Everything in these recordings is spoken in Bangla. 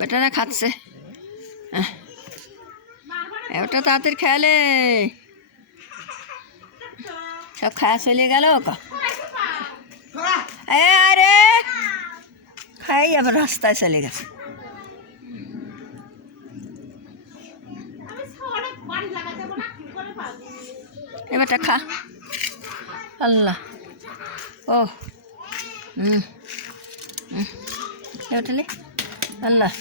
বেটারা খাচ্ছে। ওটা তাড়াতাড়ি খেয়ালে সব খায়া চলে গেল। আরে খাই আবার রাস্তায় চলে গেছে। এবারটা খা। আল্লাহ ও এবারটা আল্লাহ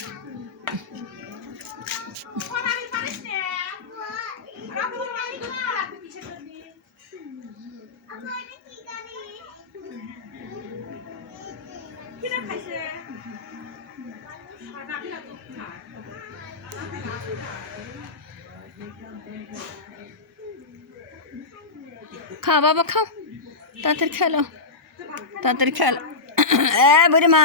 খা বাবা খাও, তাড়াতাড়ি খেলো, তাড়াতাড়ি খেলো। বুড়ি মা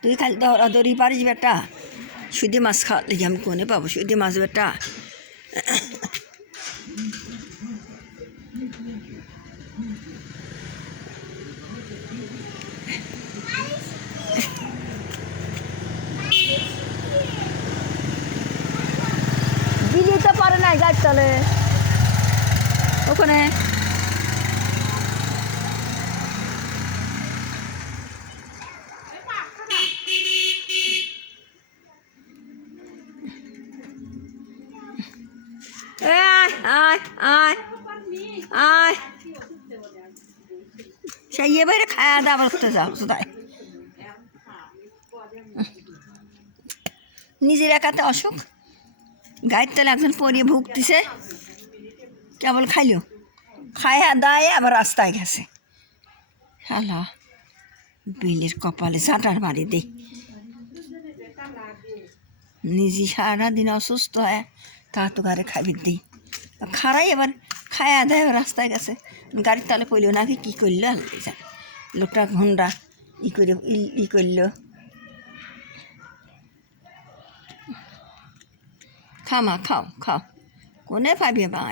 তুই খালি দৌড়াদৌড়ি পারিস বেটা। সুদি মাছ খাওয়ালে আমি কোনে পাবো সুদি মাছ বেটা? দিদি তো পারে না গাছ চলে ওখানে। আয় আয় আয় সেই এবারে খাওয়া দাওয়া করতে যাও কোথায়? নিজের একাতে অসুখ, গায়ের তলে একজন পরিয়ে ভুগতেছে, কেবল খাইল, খায়া দায় আবার রাস্তায় গেছে। শালা বিলের কপালে চাটার মারি দে। নিজে সারাদিন অসুস্থ হয় তা তো ঘরে খাবি দিই, খারাই এবার খায়া দেয় রাস্তায় গেছে। গাড়ির তালে পড়লো নাকি কী করলো লোকটা ঘন্ডা করে করলো। খা মা খাও খাও, কোনে পাবি মা?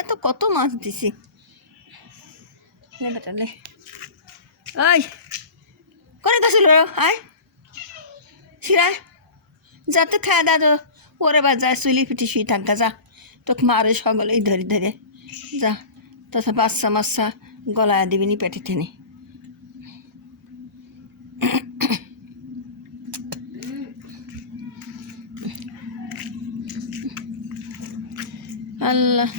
এত কত মাছ দিছি। ওই করে গেছিল আয় সিরায় যাতে খায় দাদা ওরে বা যায় চুলি পিটি শুয়ে থাকা যা, তোকে মারে সকলেই ধরে ধরে যা, তথা বাচ্চা মাচ্চা গলায় দিবিনি পেটে টেনে। আল্লাহ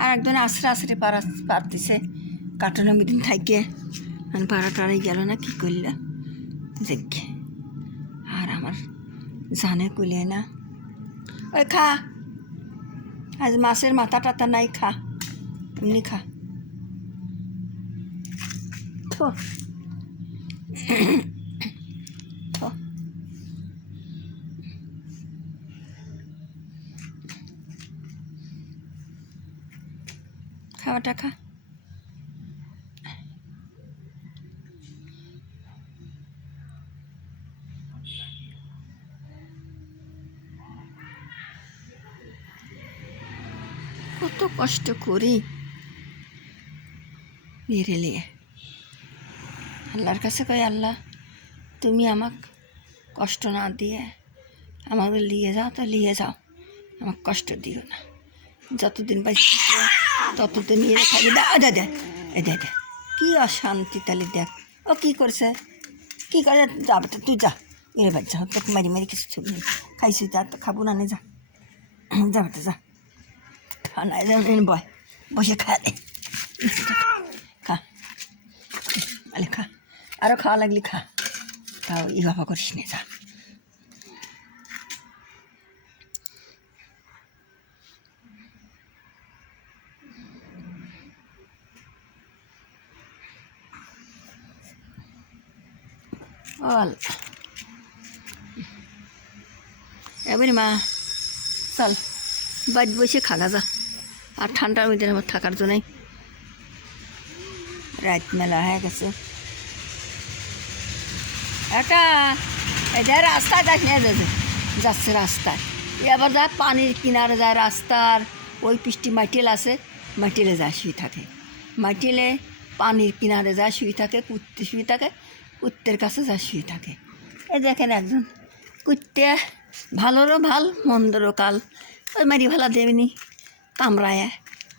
আর একজন আশ্রে আশ্রে পারতেছে কার্টুনের মিটিং থাইকে পাড়া টাড়াই গেল না কি করলে দেখে। আর আমার জানে কুলে না। ওই খা, আজ মাছের মাথা টাথা নাই, খা এমনি খা। খাওয়াটা খা। কত কষ্ট করি বেরেলে আল্লাহর কাছে কই, আল্লাহ তুমি আমাকে কষ্ট না দিয়ে আমাকে নিয়ে যাও, তো নিয়ে যাও, আমাকে কষ্ট দিও না। যতদিন পাই ততদিন নিয়ে থাকি। দে দে এ দে দে কী অশান্তি তাহলে দেখ ও কী করছে, কী করে যাবে তো তুই যা, এর বাচ্চা তোকে মারি মারি কিছু ছবি খাইছি যা, তো খাবো না যা, যাবে তো যা, ঠান্ডায় বয় বসে খা দে, খা আলে খা, আরও খাওয়া লাগলি খা, তাও ই বাবা করিস নে যা। অল এবারে মা চল বাড়ি বসে খাগা যা, আর ঠান্ডার মধ্যে আমার থাকার জন্যই রাত মেলা হয়ে গেছে। একটা এটা রাস্তায় যাস নিয়ে যাচ্ছে রাস্তায়, এবার যায় পানির কিনারে যায় রাস্তার ওই পিষ্টি মাটিল আছে, মাটিলে যায় শুয়ে থাকে। মাটিলে পানির কিনারে যা শুয়ে থাকে, কুত্তে শুয়ে থাকে, কুত্তের কাছে যা শুয়ে থাকে। এই দেখেন একজন কুত্তে, ভালোরও ভাল মন্দরও কাল, ওই মারি ভালা দেবেনি কামড়ায়।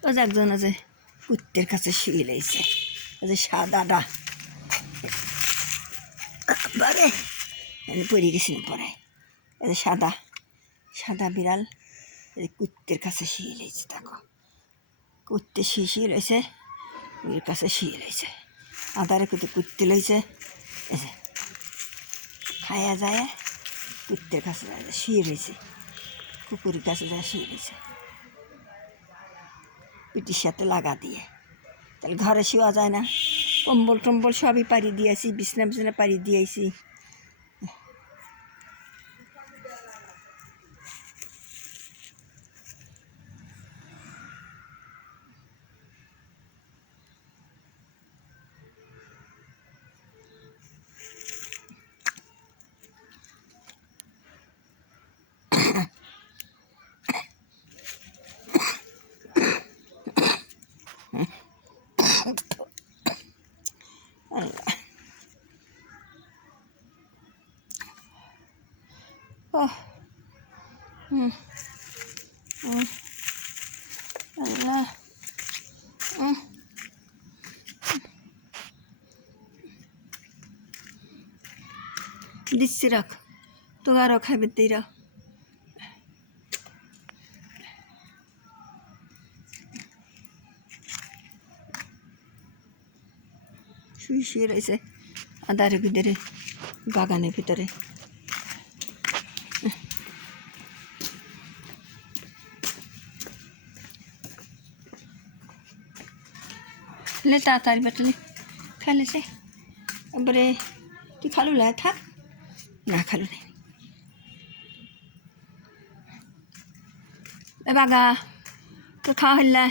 ওই যে একজন আছে কুত্তের কাছে শুয়ে লেগেছে, ওই যে সাদাটা বারে পড়ে গেছিল পরে। এই যে সাদা সাদা বিড়াল কুত্তের কাছে শুয়ে লেগেছে। দেখো কুত্তে শুয়ে রয়েছে, ওর কাছে শুয়ে রয়েছে। আদারে কুত্তে লইছে, খায়া যায় কুত্তের কাছে শুয়ে রয়েছে, কুকুরের কাছে যায় শুয়ে রয়েছে পিটির সাথে লাগা দিয়ে। তাহলে ঘরে শোয়া যায় না, কম্বল টম্বল সবই পাড়ি দিয়েছি, বিছনা বিছনা পাড়ি দিয়েছি। Oh. আল্লাহ দিচ্ছি, রাখ তো আরও খাইবে তেরা। শুয়ে শুয়ে রয়েছে আদারের ভিতরে, বাগানের ভিতরে। লে তাড়াতাড়ি বেটালে খেলেছে এবারে। তুই খালু লাই থাক না, খালু নেই বাগা তো খাওয়া হইলা।